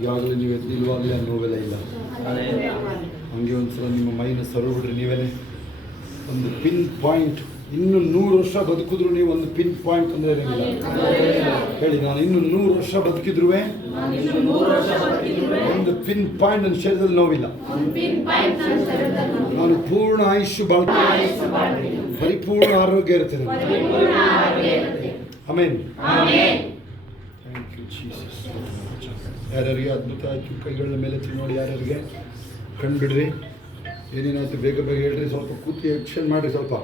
ಈಗಾಗಲೇ ನೀವು ಎದ್ದಿಲ್ವಾಗಲೇ ನೋವೆಲ್ಲ ಇಲ್ಲ. ಹಂಗೆ ಒಂದ್ಸಲ ನಿಮ್ಮ ಮೈನ ಸರು ಬಿಡ್ರಿ. ನೀವೇನೆ ಒಂದು ಪಿನ್ ಪಾಯಿಂಟ್, ಇನ್ನು 100 ವರ್ಷ ಬದುಕಿದ್ರು ನೀವು ಒಂದು ಪಿನ್ ಪಾಯಿಂಟ್ ಅಂದರೆ ಇರೋಂಗಿಲ್ಲ. ಹೇಳಿ, ನಾನು ಇನ್ನು 100 ವರ್ಷ ಬದುಕಿದ್ರು ಒಂದು ಪಿನ್ ಪಾಯಿಂಟ್ ನನ್ನ ಶರೀರದಲ್ಲಿ ನೋವಿಲ್ಲ. ನಾನು ಪೂರ್ಣ ಆಯುಷ್ಯ ಬಾಳ್ತೀನಿ, ಪರಿಪೂರ್ಣ ಆರೋಗ್ಯ ಇರ್ತದೆ. ಆಮೆನ್. Thank you Jesus. ಯಾರ್ಯಾರಿಗೆ ಅದ್ಭುತ ಆಯ್ತು ಕೈಗಳ ಮೇಲೆ ನೋಡಿ, ಯಾರ್ಯಾರಿಗೆ ಕಂಡುಬಿಡ್ರಿ, ಏನೇನಾಯ್ತು ಬೇಗ ಬೇಗ ಹೇಳ್ರಿ. ಸ್ವಲ್ಪ ಕೂತಿ ಎಕ್ಷನ್ ಮಾಡಿರಿ ಸ್ವಲ್ಪ.